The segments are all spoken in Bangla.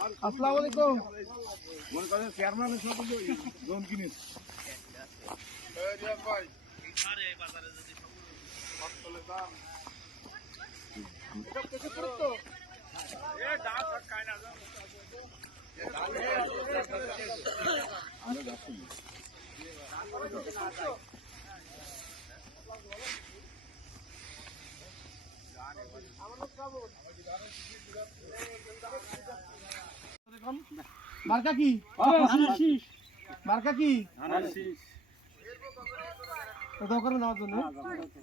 আসসালামু আলাইকুম। মনে করেন চেয়ারম্যান লোন কিনিস মার্কা কি? মার্কা কি? তো দোয়া করবেন আমার জন্য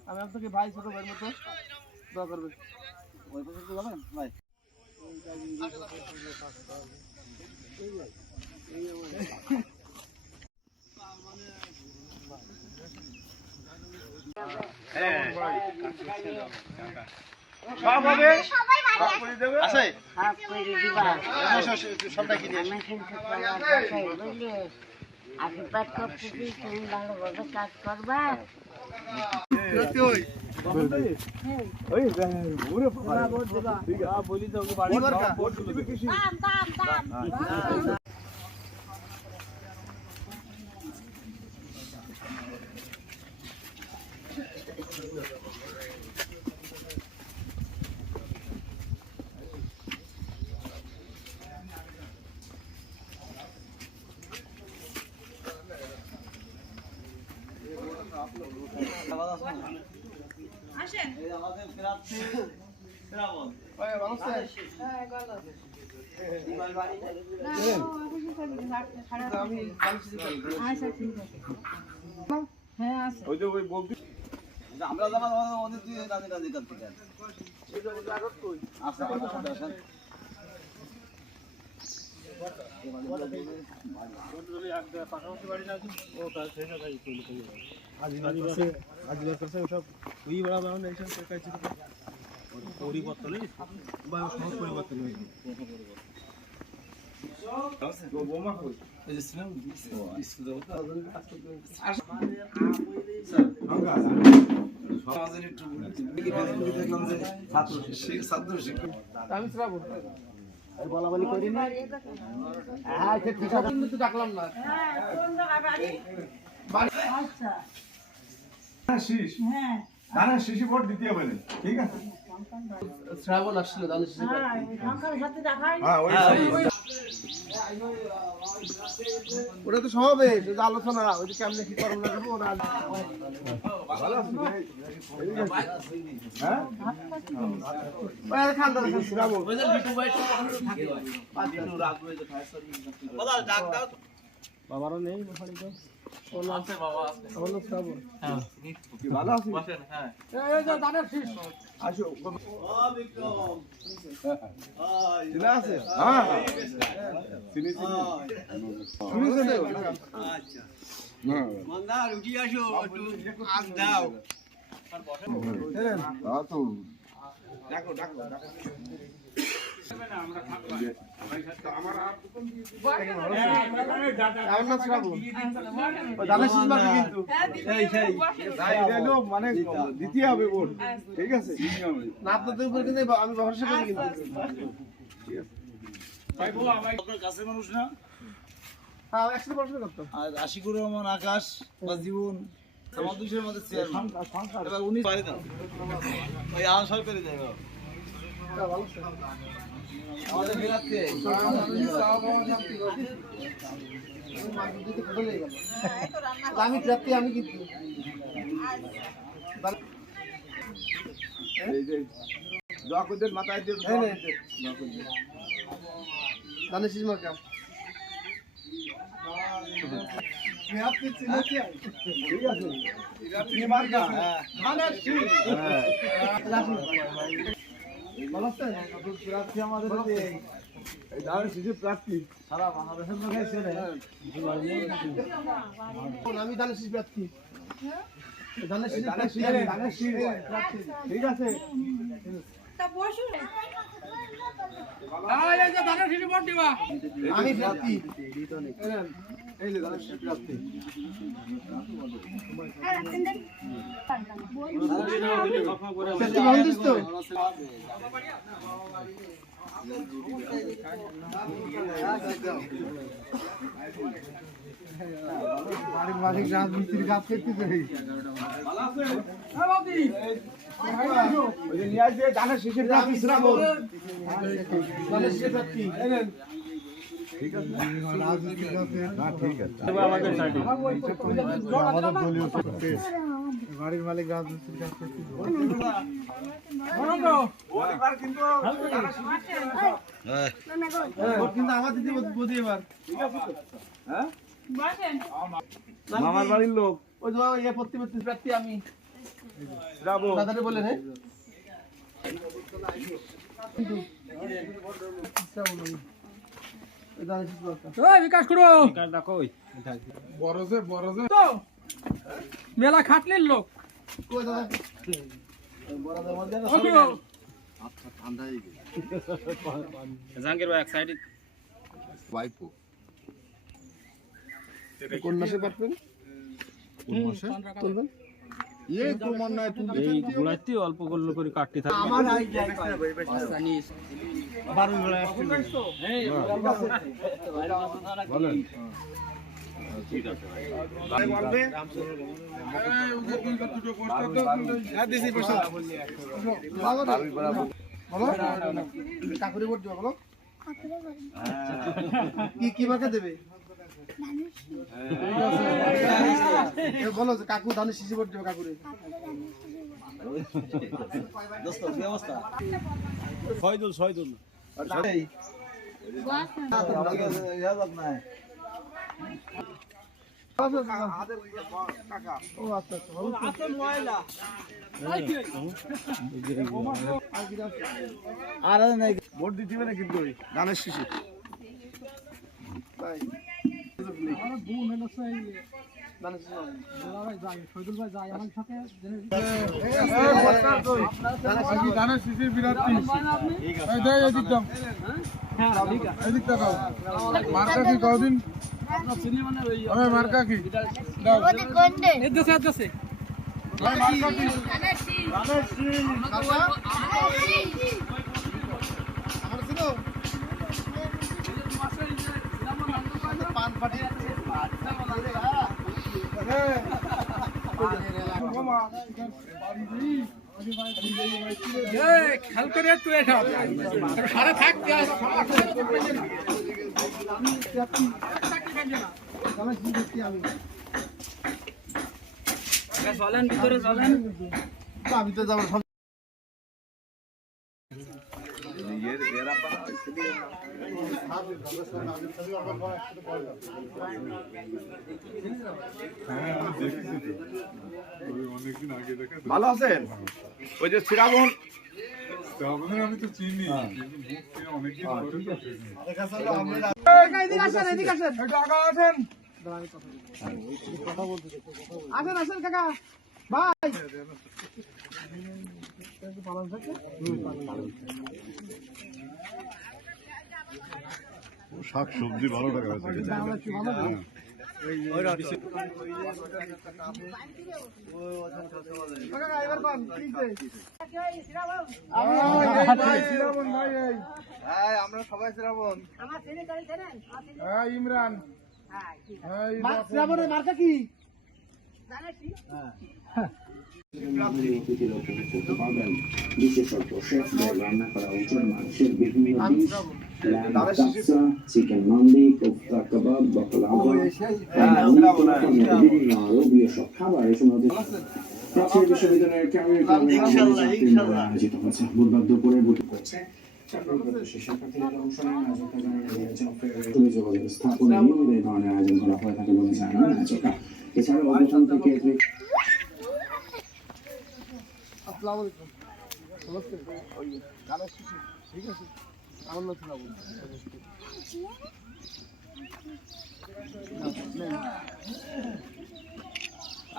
আমি আপনাকে ভাই ছোট ভাইয়ের মতো দোয়া করবেন। সব হবে সব করে দেবে আছে হাফ করে দিবা? সবটা কিনে আশীর্বাদ করতেছি তুমি ভালোভাবে কাজ করবা। ভাই, ভালো ওই ওই আমরা জানা অনেক তুই রাজি রাজি করতে চান আচ্ছা কই? আমি শ্রাবণ কিন্তু ডাকলাম না শীষ শিশি ভোট দিতে হবে ঠিক আছে? শ্রাবণ আসছিল দানের শেষে হ্যাঁ ওটা তো সবে শুধু আলোচনা ওই কেমনে কি করব না করব ওরা ভালো আছি হ্যাঁ হ্যাঁ হ্যাঁ। হ্যাঁ ডাকো ডাকো ডাকো মানে দিতে হবে ভোট ঠিক আছে আমি কিন্তু মানুষ না আশিকুর রহমান আকাশ বা জীবন আমার মধ্যে উনি পারে না ওই আন সরকারি জায়গা আমি রাত্রি আমি কিন্তু জকুদের মাথায় দিয়ে মার্কা ঠিক আছে আমি ধানের শীষ। প্রার্থী। ঠিক আছে আমি প্রার্থী এই যে ধানের শিশু প্রার্থী প্রার্থী বন্ধুস তো বাড়ির মালিক রাজমিস্ত্রির কাজ করতেছে ওই যে নিয়ে আসবে ধানের শীষের কি বাড়ির মালিক রাজমিস্ত্রির কিন্তু কিন্তু আমার দিদি বুঝি এবার হ্যাঁ মামার বাড়ির লোক। ওই যে ইয়ে প্রতিপত্তি প্রার্থী আমি। শ্রাবণ দাদারে বলে নে। বিকাশ করো। মেলা খাটলেন লোক। কোন মাসে পারবেন তুলবেন? এই গুড়াইতে অল্প করল করে কাটতে থাকে। আমার কাকুরে ভোট দেবো বলো কি কি মাকে দেবে? বলো যে কাকু ধানের শিশি ভোট দেবে কাকুরে। দোস্ত কি অবস্থা? ছয়দুল আর নাই ভোট দিতে না কিন্তু ধানের শীষে তাই। মার্কা কি মার্কা কি পান এই, খেয়াল করে তুই এটা সারা থাক চলেন ভিতরে চলেন। আমি তো যাব সব ভালো আছেন? ওই যে শ্রাবণ আমি তো চিনি আসেন আসেন কাকা ভাই শাক সবজি ভালো টাকা আমরা সবাই শ্রাবণ। হ্যাঁ ইমরান। হ্যাঁ শ্রাবণের মার্কা কি? রান্না করা উজ্জ্বল মাংসের বিভিন্ন মান্ডি কোফতা কাবাব বাকলাওয়া বিভিন্ন সব খাবার এই সময় প্রাচীন বিশ্ববিদ্যালয়ের ক্যারিয়ার আয়োজিত হচ্ছে। বুধবার দুপুরে বৈঠক করছে শিক্ষার্থীদের অংশ নেন আয়োজকরা জানান তুমি যোগাযোগ স্থাপনে। নিয়মিত এই ধরনের আয়োজন করা হয়ে থাকে বলে জানান আয়োজকরা এছাড়া অবস্থান থেকে আসসালামু আলাইকুম। নমস্তে ওই ধানের শিশি ঠিক আছে।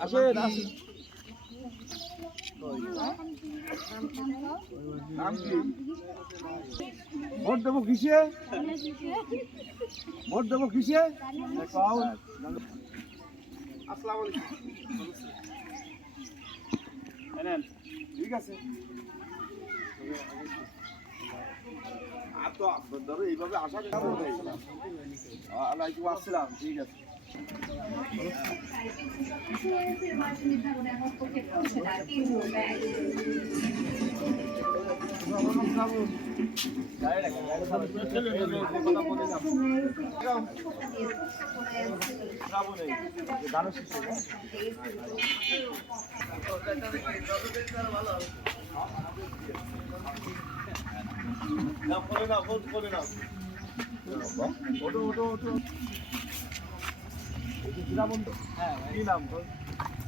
আসেন আসেন। ভোট দেবো কিসে? ভোট দেবো কিসে? আসসালামু ঠিক আছে। আর তো আপনার ধরো এইভাবে আসা আলাইকুম আসসালাম ঠিক আছে।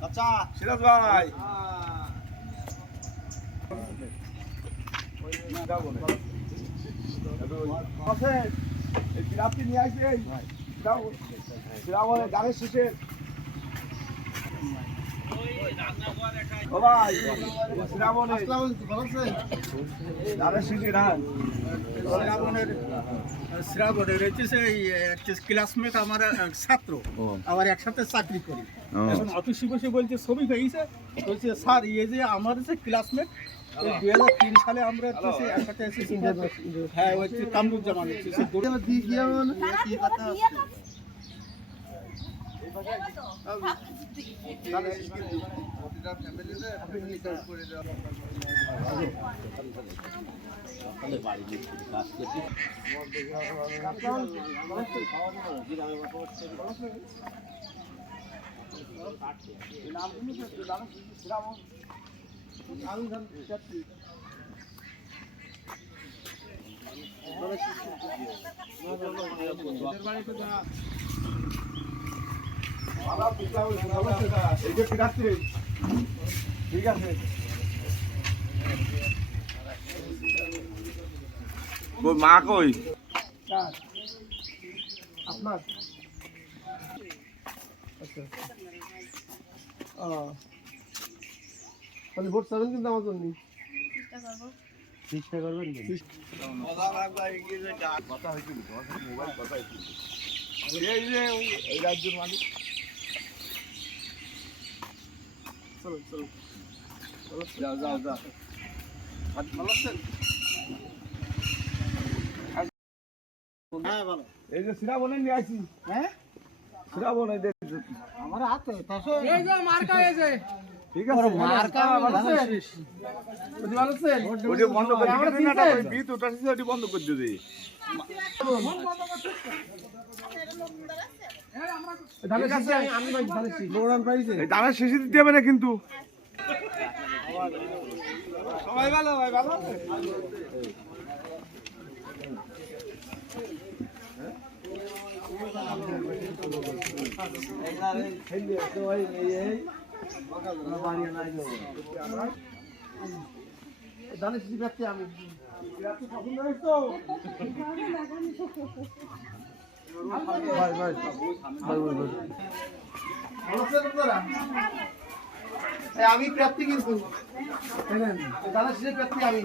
আচ্ছা সিরাজ ভাই নিয়ে আসবে গানের শেষে ও ভাই সিরাবনে গানের শেষে না শ্রাবণের শ্রাবণের হচ্ছে সেই ক্লাসমেট আমার ছাত্র। আবার একসাথে চাকরি করি। এখন অফিসে বসে বলছে ছবি পেয়েছে বলছে স্যার ইয়ে যে আমার হচ্ছে ক্লাসমেট দুই হাজার তিন সালে আমরা একসাথে এসেছি। হ্যাঁ ওই হচ্ছে কামরুজ্জামান হচ্ছে সে দৌড়ে দিয়ে গিয়ে কি কথা এই যে পিরাত্রি ঠিক আছে মা কই? আপনার আচ্ছা তাহলে ভোট চাবেন কিন্তু আমার জন্য চেষ্টা করবেন কথা হয়েছিল মোবাইল কথা হয়েছিল এই রাজ্যের মালিক। চলো চলো যাও যাও যাও। ভালো আছেন? হ্যাঁ ভালো। এই যে শ্রাবণে নিয়ে আসি হ্যাঁ? আমার হাতে তাসে এই যে মার্কা এই যে। ঠিক আছে। মার্কা ভালো ভালো বন্ধ করে আমরা ওটা বন্ধ করে। পাইছে শেষে দিতে হবে না কিন্তু সবাই ভালো ভাই ভালো আছে? ধানের আমি পছন্দ হয়েছে? ভাই ভাই ভাই ভাই ভাই আমি প্রাপ্তি কিন্তু। দাদা শীষের প্রাপ্তি আমি।